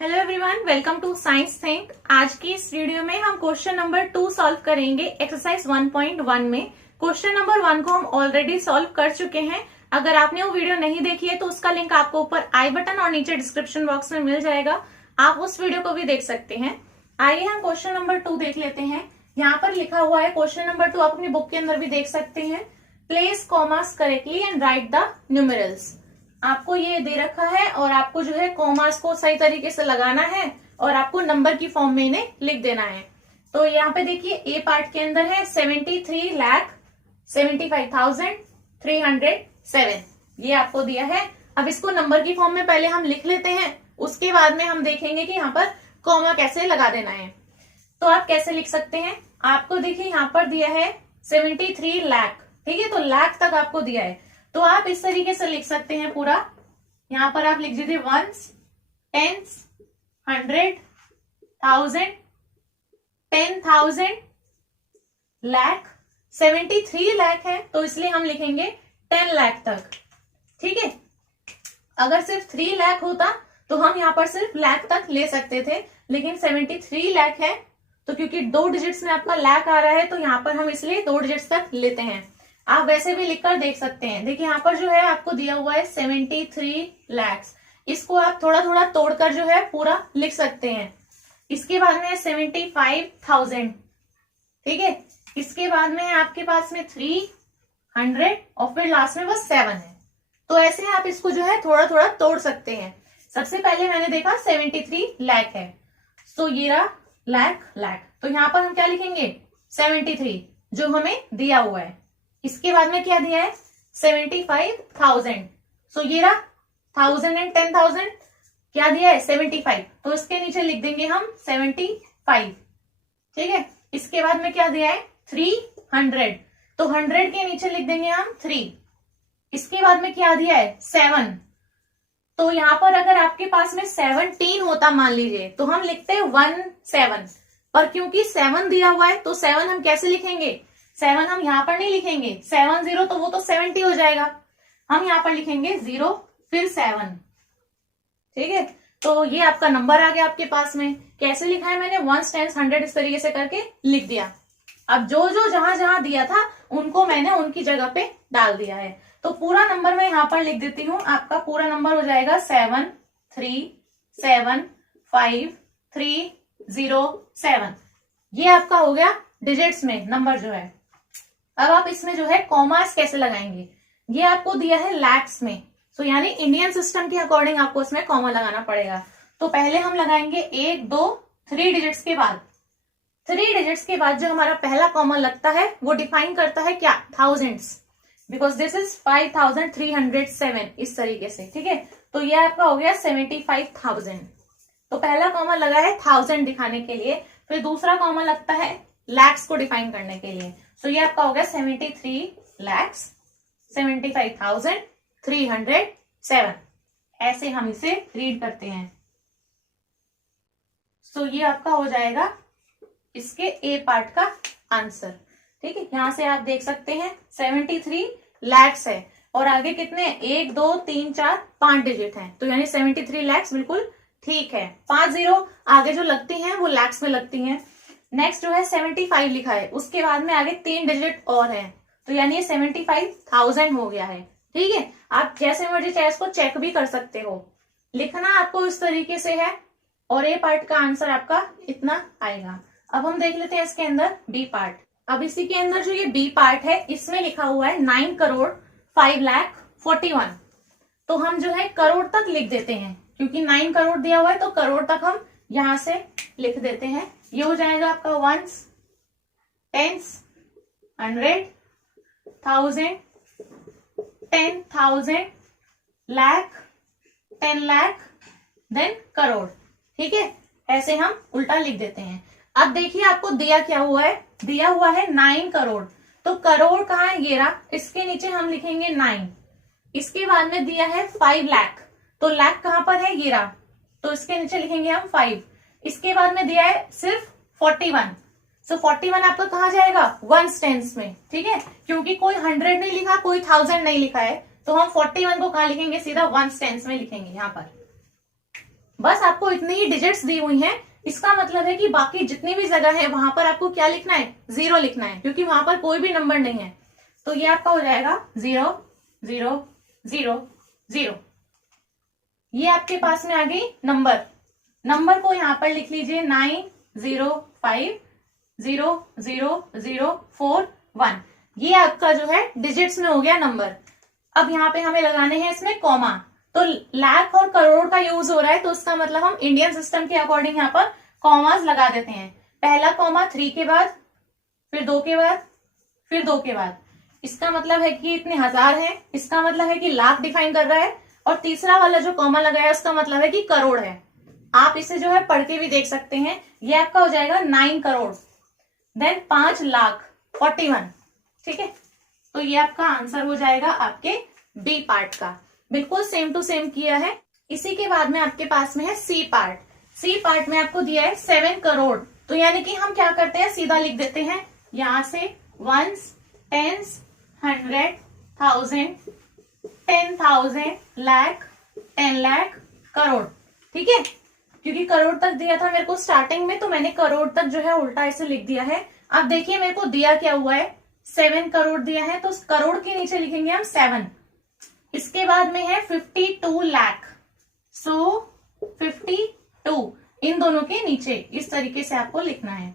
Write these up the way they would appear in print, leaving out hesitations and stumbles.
Hello everyone, welcome to science think. आज की इस वीडियो में हम क्वेश्चन नंबर 2 सॉल्व करेंगे एक्सरसाइज 1.1 में। क्वेश्चन नंबर 1 को हम ऑलरेडी सॉल्व कर चुके हैं। अगर आपने वो वीडियो नहीं देखी है तो उसका लिंक आपको ऊपर आई बटन और नीचे डिस्क्रिप्शन बॉक्स में मिल जाएगा, आप उस वीडियो को भी देख सकते हैं। आइए हम क्वेश्चन नंबर 2 देख लेते हैं। यहाँ पर लिखा हुआ है क्वेश्चन नंबर 2, आप अपनी बुक के अंदर भी देख सकते हैं। Place commas correctly and right the numerals. आपको ये दे रखा है और आपको जो है कॉमास को सही तरीके से लगाना है और आपको नंबर की फॉर्म में इन्हें लिख देना है। तो यहाँ पे देखिए ए पार्ट के अंदर है 73,75,307, ये आपको दिया है। अब इसको नंबर की फॉर्म में पहले हम लिख लेते हैं, उसके बाद में हम देखेंगे कि यहाँ पर कॉमा कैसे लगा देना है। तो आप कैसे लिख सकते हैं, आपको देखिए यहाँ पर दिया है 73 लाख, ठीक है, तो लाख तक आपको दिया है। तो आप इस तरीके से लिख सकते हैं पूरा। यहां पर आप लिख दीजिए वंस, टेंस, 100, 1000, 10,000, लाख। 73 लाख है तो इसलिए हम लिखेंगे 10 लाख तक, ठीक है। अगर सिर्फ 3 लाख होता तो हम यहाँ पर सिर्फ लाख तक ले सकते थे, लेकिन 73 लाख है तो क्योंकि 2 डिजिट्स में आपका लाख आ रहा है तो यहाँ पर हम इसलिए 2 डिजिट्स तक लेते हैं। आप वैसे भी लिखकर देख सकते हैं। देखिए यहाँ पर जो है आपको दिया हुआ है 73 लाख, इसको आप थोड़ा थोड़ा तोड़कर जो है पूरा लिख सकते हैं। इसके बाद में है 75,000, ठीक है। इसके बाद में है आपके पास में 300 और फिर लास्ट में बस 7 है। तो ऐसे आप इसको जो है थोड़ा थोड़ा तोड़ सकते हैं। सबसे पहले मैंने देखा 73 लाख है, तो ये रहा लाख लाख, तो यहाँ पर हम क्या लिखेंगे 73 जो हमें दिया हुआ है। इसके बाद में क्या दिया है 75,000, सो ये रहा 1000 एंड 10,000, क्या दिया है 75, तो इसके नीचे लिख देंगे हम 75, ठीक है। इसके बाद में क्या दिया है 300, तो 100 के नीचे लिख देंगे हम 3। इसके बाद में क्या दिया है 7, तो यहां पर अगर आपके पास में 17 होता मान लीजिए तो हम लिखते हैं 17, पर क्योंकि 7 दिया हुआ है तो 7 हम कैसे लिखेंगे, 7 हम यहां पर नहीं लिखेंगे, 70 तो वो तो 70 हो जाएगा, हम यहां पर लिखेंगे 0 फिर 7, ठीक है। तो ये आपका नंबर आ गया आपके पास में। कैसे लिखा है मैंने 1 10 100 इस तरीके से करके लिख दिया। अब जो जो जहां जहां दिया था उनको मैंने उनकी जगह पे डाल दिया है। तो पूरा नंबर मैं यहां पर लिख देती हूँ। आपका पूरा नंबर हो जाएगा 7375,307, ये आपका हो गया डिजिट्स में नंबर जो है। अब आप इसमें जो है कॉमास कैसे लगाएंगे, ये आपको दिया है लैक्स में, सो यानी इंडियन सिस्टम के अकॉर्डिंग आपको इसमें कॉमा लगाना पड़ेगा। तो पहले हम लगाएंगे 1 2 3 डिजिट्स के बाद, 3 डिजिट्स के बाद जो हमारा पहला कॉमा लगता है वो डिफाइन करता है क्या, थाउजेंड्स, बिकॉज दिस इज 5307, इस तरीके से, ठीक है। तो ये आपका हो गया 75,000। तो पहला कॉमा लगा है 1000 दिखाने के लिए, फिर दूसरा कॉमा लगता है लैक्स को डिफाइन करने के लिए। सो ये आपका हो गया 73,75,307, ऐसे हम इसे रीड करते हैं। सो ये आपका हो जाएगा इसके ए पार्ट का आंसर, ठीक है। यहां से आप देख सकते हैं 73 लैक्स है और आगे कितने 1 2 3 4 5 डिजिट हैं, तो यानी 73 लैक्स बिल्कुल ठीक है। 5 0 आगे जो लगती हैं वो लैक्स में लगती हैं। नेक्स्ट जो है 75 लिखा है, उसके बाद में आगे 3 डिजिट और हैं, तो यानी ये 75,000 हो गया है, ठीक है। आप जैसे मर्जी चाहे इसको चेक भी कर सकते हो, लिखना आपको इस तरीके से है और ए पार्ट का आंसर आपका इतना आएगा। अब हम देख लेते हैं इसके अंदर बी पार्ट। अब इसी के अंदर जो ये बी पार्ट है इसमें लिखा हुआ है 9,05,41,, तो हम जो है करोड़ तक लिख देते हैं, क्योंकि 9 करोड़ दिया हुआ है तो करोड़ तक हम यहां से लिख देते हैं। ये हो जाएगा आपका ones, tens, 100, 1000, 10,000, lakh, 10 lakh, then crore, ठीक है। ऐसे हम उल्टा लिख देते हैं। अब देखिए आपको दिया क्या हुआ है, दिया हुआ है 9 करोड़, तो करोड़ कहाँ है, ये रहा, इसके नीचे हम लिखेंगे 9। इसके बाद में दिया है 5 लाख, तो लाख कहां पर है, ये रहा, तो इसके नीचे लिखेंगे हम 5। इसके बाद में दिया है सिर्फ 41, सो 41 आपका कहाँ जाएगा, 1 टेंस में, ठीक है। क्योंकि कोई 100 नहीं लिखा, कोई 1000 नहीं लिखा है, तो हम 41 को कहाँ लिखेंगे, सीधा 1 टेंस में लिखेंगे। यहाँ पर बस आपको इतनी ही डिजिट्स दी हुई हैं, इसका मतलब है कि बाकी जितनी भी जगह है वहां पर आपको क्या लिखना है, 0 लिखना है, क्योंकि वहां पर कोई भी नंबर नहीं है। तो ये आपका हो जाएगा 0 0 0 0। ये आपके पास में आ गई नंबर। नंबर को यहां पर लिख लीजिए 9 0 5 0 0 0 4 1। ये आपका जो है डिजिट्स में हो गया नंबर। अब यहाँ पे हमें लगाने हैं इसमें कॉमा। तो लाख और करोड़ का यूज हो रहा है, तो उसका मतलब हम इंडियन सिस्टम के अकॉर्डिंग यहाँ पर कॉमास लगा देते हैं। पहला कॉमा 3 के बाद, फिर 2 के बाद, फिर 2 के बाद। इसका मतलब है कि इतने हजार हैं, इसका मतलब है कि लाख डिफाइन कर रहा है। और तीसरा वाला जो कॉमा लगाया है उसका मतलब है कि करोड़ है। आप इसे जो है पढ़ के भी देख सकते हैं। ये आपका हो जाएगा 9 करोड़, देन 5 लाख 41। ठीक है, तो ये आपका आंसर हो जाएगा आपके बी पार्ट का। बिल्कुल सेम टू सेम किया है। इसी के बाद में आपके पास में है सी पार्ट। सी पार्ट में आपको दिया है 7 करोड़। तो यानी कि हम क्या करते हैं, सीधा लिख देते हैं यहां से वंस, टेंस, 100, 1000, 10,000, लाख, 10 लाख, करोड़। ठीक है, क्योंकि करोड़ तक दिया था मेरे को स्टार्टिंग में, तो मैंने करोड़ तक जो है उल्टा ऐसे लिख दिया है। अब देखिए मेरे को दिया क्या हुआ है, 7 करोड़ दिया है, तो उस करोड़ के नीचे लिखेंगे हम 7। इसके बाद में है 52 लाख, सो 52 इन दोनों के नीचे इस तरीके से आपको लिखना है।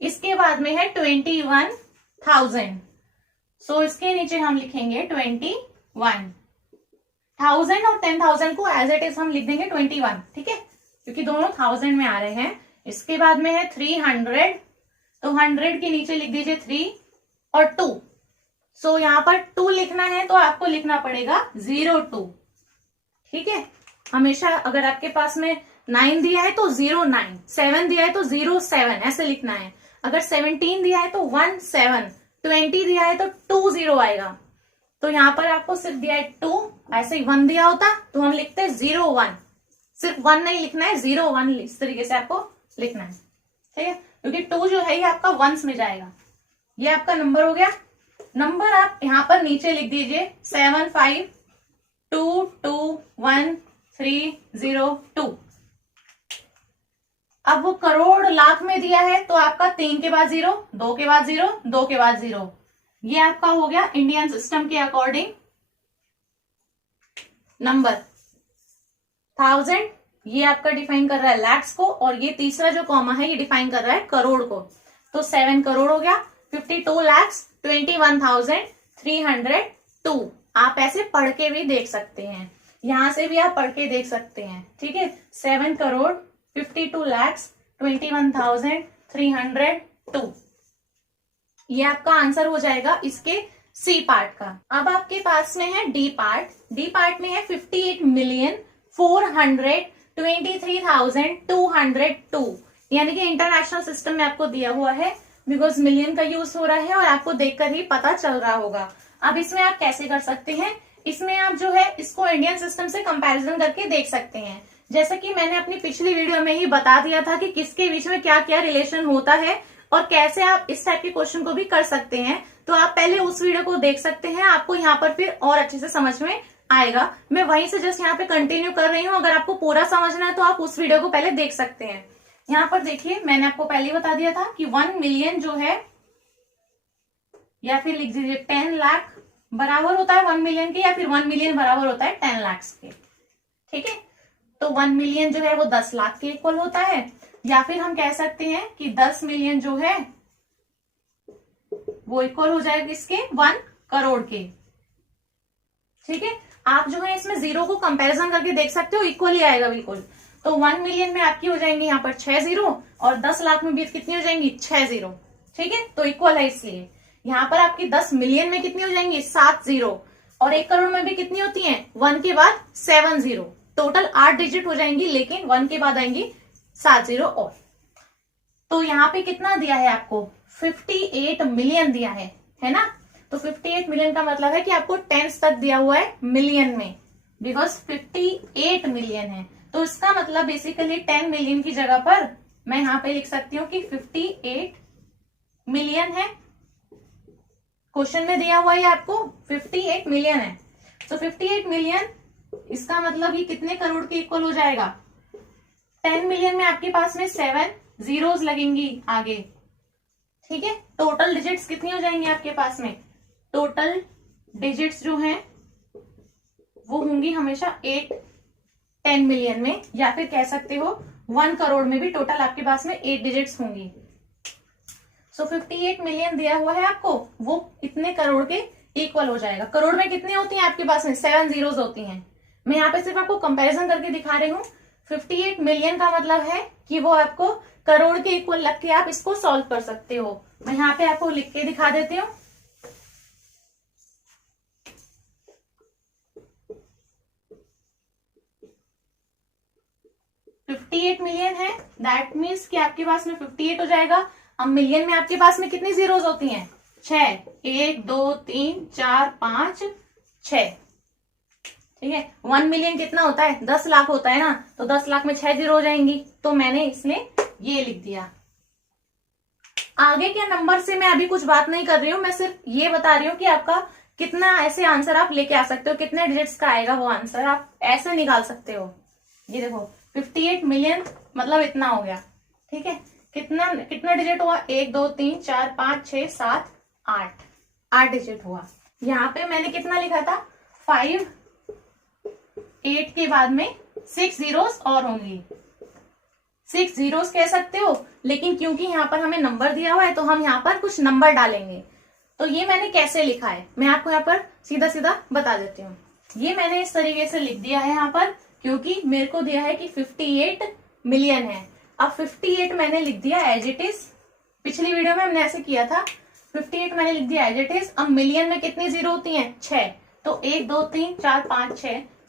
इसके बाद में है 21,000, सो इसके नीचे हम लिखेंगे 21,000 और 10,000 को एज इट इज हम लिख देंगे 21। ठीक है, क्योंकि दोनों 1000 में आ रहे हैं। इसके बाद में है 300, तो 100 के नीचे लिख दीजिए 3 और 2। सो यहां पर 2 लिखना है तो आपको लिखना पड़ेगा 02। ठीक है, हमेशा अगर आपके पास में 9 दिया है तो 09, 7 दिया है तो 07 ऐसे लिखना है। अगर 17 दिया है तो 17, 20 दिया है तो 20 आएगा। तो यहां पर आपको सिर्फ दिया है 2, ऐसे ही 1 दिया होता तो हम लिखते हैं 01। सिर्फ 1 नहीं लिखना है, 01 इस तरीके से आपको लिखना है। ठीक है, क्योंकि 2 जो है ये आपका वंस में जाएगा। ये आपका नंबर हो गया। नंबर आप यहां पर नीचे लिख दीजिए 75221302। अब वो करोड़ लाख में दिया है तो आपका 3 के बाद 0, 2 के बाद 0, 2 के बाद 0। ये आपका हो गया इंडियन सिस्टम के अकॉर्डिंग नंबर। 1000 ये आपका डिफाइन कर रहा है लैक्स को, और ये तीसरा जो कॉमा है ये डिफाइन कर रहा है करोड़ को। तो 7 करोड़ हो गया, 52 lakhs 21,302। आप ऐसे पढ़ के भी देख सकते हैं, यहां से भी आप पढ़ के देख सकते हैं। ठीक है, 7 करोड़ 52 lakhs 21,302। ये आपका आंसर हो जाएगा इसके सी पार्ट का। अब आपके पास में है डी पार्ट। डी पार्ट में है 58,423,202। यानी कि इंटरनेशनल सिस्टम में आपको दिया हुआ है, बिकॉज मिलियन का यूज हो रहा है और आपको देखकर ही पता चल रहा होगा। अब इसमें आप कैसे कर सकते हैं, इसमें आप जो है इसको इंडियन सिस्टम से कंपैरिजन करके देख सकते हैं। जैसे कि मैंने अपनी पिछली वीडियो में ही बता दिया था कि किसके बीच में क्या क्या रिलेशन होता है और कैसे आप इस टाइप के क्वेश्चन को भी कर सकते हैं। तो आप पहले उस वीडियो को देख सकते हैं, आपको यहाँ पर फिर और अच्छे से समझ में आएगा। मैं वहीं से जस्ट यहाँ पे कंटिन्यू कर रही हूँ। अगर आपको पूरा समझना है तो आप उस वीडियो को पहले देख सकते हैं। यहाँ पर देखिए मैंने आपको पहले ही बता दिया था कि 1 मिलियन जो है, या फिर लिख दीजिए 10 लाख बराबर होता है 1 मिलियन के, या फिर 1 मिलियन बराबर होता है 10 लाख के। ठीक है, तो 1 मिलियन जो है वो 10 लाख के इक्वल होता है, या फिर हम कह सकते हैं कि 10 मिलियन जो है वो इक्वल हो जाएगा इसके 1 करोड़ के। ठीक है, आप जो है इसमें 0 को कंपैरिजन करके देख सकते हो, इक्वल ही आएगा बिल्कुल। तो 1 मिलियन में आपकी हो जाएंगी यहाँ पर 6 0, और 10 लाख में भी कितनी हो जाएंगी 6 0। ठीक है, तो इक्वल है इसलिए। यहाँ पर आपकी 10 मिलियन में कितनी हो जाएंगी 7 0, और 1 करोड़ में भी कितनी होती है 1 के बाद 7 0। टोटल 8 डिजिट हो जाएंगी, लेकिन 1 के बाद आएंगी 7 0 और। तो यहाँ पे कितना दिया है आपको 58 मिलियन दिया है ना। तो 58 मिलियन का मतलब है कि आपको टेंस तक दिया हुआ है मिलियन में, बिकॉज 58 मिलियन है। तो इसका मतलब बेसिकली 10 मिलियन की जगह पर मैं यहाँ पे लिख सकती हूँ कि 58 मिलियन है। क्वेश्चन में दिया हुआ है आपको 58 मिलियन है। तो 58 मिलियन इसका मतलब ये कितने करोड़ के इक्वल हो जाएगा? 10 मिलियन में आपके पास में 7 जीरोस लगेंगी आगे, ठीक है। टोटल डिजिट्स कितनी हो जाएंगी आपके पास में? टोटल डिजिट्स जो हैं वो होंगी हमेशा 8 10 मिलियन में, या फिर कह सकते हो 1 करोड़ में भी टोटल आपके पास में 8 डिजिट्स होंगी। सो 58 मिलियन दिया हुआ है आपको, वो इतने करोड़ के इक्वल हो जाएगा। करोड़ में कितने होती हैं आपके पास में? 7 जीरोस होती हैं। मैं यहाँ पे सिर्फ आपको कंपैरिजन करके दिखा रही हूँ। 58 मिलियन का मतलब है कि वो आपको करोड़ के इक्वल लग के आप इसको सॉल्व कर सकते हो। मैं यहाँ पे आपको लिख के दिखा देती हूँ। $58 मिलियन है, दैट मीन्स कि आपके पास में 58 हो जाएगा। अब मिलियन में आपके पास में कितनी जीरोस होती हैं? 6, 1 2 3 4 5 6, ठीक है। 1 मिलियन कितना होता है? 10 लाख होता है ना, तो 10 लाख में 6 जीरो हो जाएंगी, तो मैंने इसमें ये लिख दिया। आगे के नंबर से मैं अभी कुछ बात नहीं कर रही हूँ, मैं सिर्फ ये बता रही हूँ कि आपका कितना ऐसे आंसर आप लेके आ सकते हो, कितने डिजिट्स का आएगा वो आंसर आप ऐसे निकाल सकते हो। ये देखो 58 मिलियन मतलब इतना हो गया, ठीक है। कितना डिजिट हुआ? 1 2 3 4 5 6 7 8 डिजिट हुआ। यहाँ पे मैंने कितना लिखा था? 5 8 के बाद में 6 जीरोस और होंगी, 6 जीरोस कह सकते हो, लेकिन क्योंकि यहाँ पर हमें नंबर दिया हुआ है तो हम यहाँ पर कुछ नंबर डालेंगे। तो ये मैंने कैसे लिखा है मैं आपको यहाँ पर सीधा सीधा बता देती हूँ। ये मैंने इस तरीके से लिख दिया है यहाँ पर, क्योंकि मेरे को दिया है कि 58 मिलियन है। अब 58 मैंने लिख दिया एज इट इज, पिछली वीडियो में हमने ऐसे किया था। 58 मैंने लिख दिया एज इट इज। अब मिलियन में कितनी जीरो होती हैं? 6, तो 1 2 3 4 5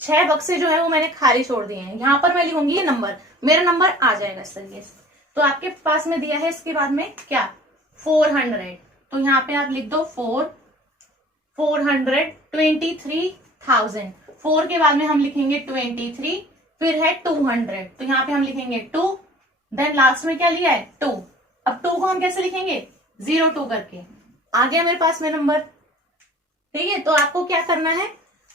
6 बक्से जो है वो मैंने खाली छोड़ दिए हैं। यहाँ पर मैं लिखूंगी ये नंबर, मेरा नंबर आ जाएगा इस तरीके से। तो आपके पास में दिया है इसके बाद में क्या? 400, तो यहाँ पे आप लिख दो 423,000। 4 के बाद में हम लिखेंगे 23, फिर है 200, तो यहाँ पे हम लिखेंगे 2, देन लास्ट में क्या लिया है? 2। अब 2 को हम कैसे लिखेंगे? 02 करके। आ गया मेरे पास में नंबर, ठीक है। तो आपको क्या करना है?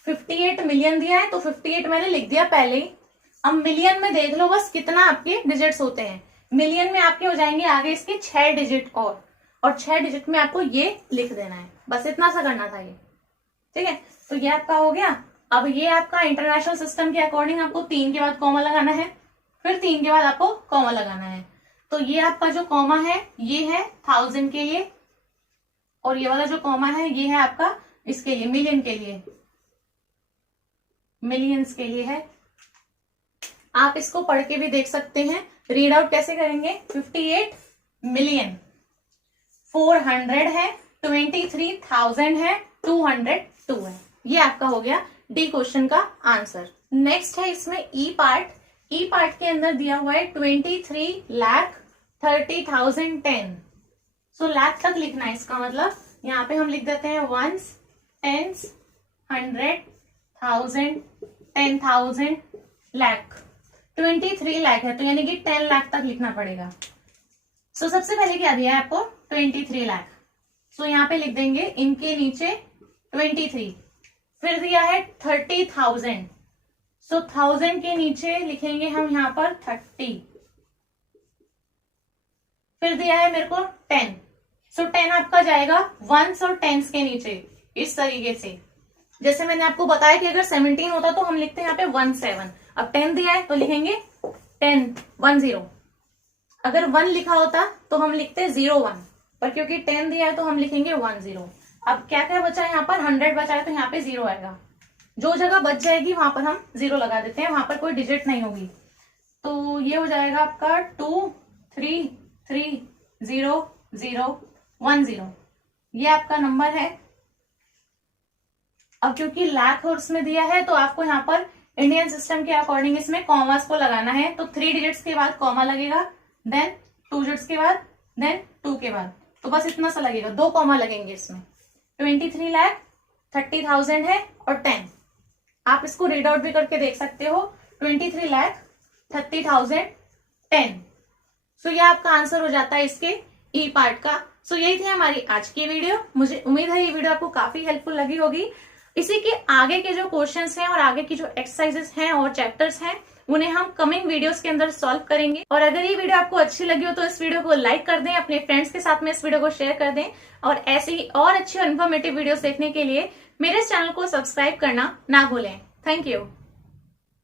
58 मिलियन दिया है तो 58 मैंने लिख दिया पहले ही। अब मिलियन में देख लो बस कितना आपके डिजिट्स होते हैं। मिलियन में आपके हो जाएंगे आगे इसके 6 डिजिट और 6 डिजिट में आपको ये लिख देना है, बस इतना सा करना था ये, ठीक है। तो ये आपका हो गया। अब ये आपका इंटरनेशनल सिस्टम के अकॉर्डिंग आपको 3 के बाद कॉमा लगाना है, फिर 3 के बाद आपको कॉमा लगाना है। तो ये आपका जो कॉमा है ये है 1000 के लिए, और ये वाला जो कॉमा है ये है आपका इसके लिए मिलियन के लिए, मिलियंस के लिए है। आप इसको पढ़ के भी देख सकते हैं। रीड आउट कैसे करेंगे? 58 मिलियन, 400 है, 23,000 है, 202 है। ये आपका हो गया डी क्वेश्चन का आंसर। नेक्स्ट है इसमें ई पार्ट। ई पार्ट के अंदर दिया हुआ है 23,30,10। सो लाख तक लिखना है, इसका मतलब यहाँ पे हम लिख देते हैं वंस, टेंस, 100, 1000, 10,000, लाख। 23 लाख है तो यानी कि 10 लाख तक लिखना पड़ेगा। सो सबसे पहले क्या दिया है आपको? 23 लाख। सो यहाँ पे लिख देंगे इनके नीचे 23, फिर दिया है 30,000। सो 1000 के नीचे लिखेंगे हम यहाँ पर 30, फिर दिया है मेरे को 10। सो 10 आपका जाएगा वंस और टेंस के नीचे इस तरीके से। जैसे मैंने आपको बताया कि अगर 17 होता तो हम लिखते हैं यहाँ पे 17। अब 10 दिया है तो लिखेंगे 10। अगर 1 लिखा होता तो हम लिखते 01, पर क्योंकि 10 दिया है तो हम लिखेंगे 10। अब क्या क्या बचा है यहाँ पर? 100 बचा है तो यहाँ पे 0 आएगा। जो जगह बच जाएगी वहां पर हम 0 लगा देते हैं, वहां पर कोई डिजिट नहीं होगी। तो ये हो जाएगा आपका 2 3 3 0 0 1 0। ये आपका नंबर है। अब क्योंकि लाख और उसमें दिया है तो आपको यहाँ पर इंडियन सिस्टम के अकॉर्डिंग इसमें कॉमास को लगाना है। तो 3 डिजिट्स के बाद कॉमा लगेगा, देन 2 डिजिट्स के बाद, देन 2 के बाद, तो बस इतना सा लगेगा, 2 कॉमा लगेंगे इसमें। 23 लाख, 30,000 है और 10। आप इसको रीड आउट भी करके देख सकते हो, 23 लाख 30,000 10। सो ये आपका आंसर हो जाता है इसके ई पार्ट का। सो यही थी हमारी आज की वीडियो। मुझे उम्मीद है ये वीडियो आपको काफी हेल्पफुल लगी होगी। इसी के आगे के जो क्वेश्चंस हैं और आगे की जो एक्सरसाइजेस हैं और चैप्टर्स हैं उन्हें हम कमिंग वीडियोस के अंदर सॉल्व करेंगे। और अगर ये वीडियो आपको अच्छी लगी हो तो इस वीडियो को लाइक कर दें, अपने फ्रेंड्स के साथ में इस वीडियो को शेयर कर दें और ऐसी ही और अच्छी और इन्फॉर्मेटिव वीडियोस देखने के लिए मेरे चैनल को सब्सक्राइब करना ना भूलें। Thank you.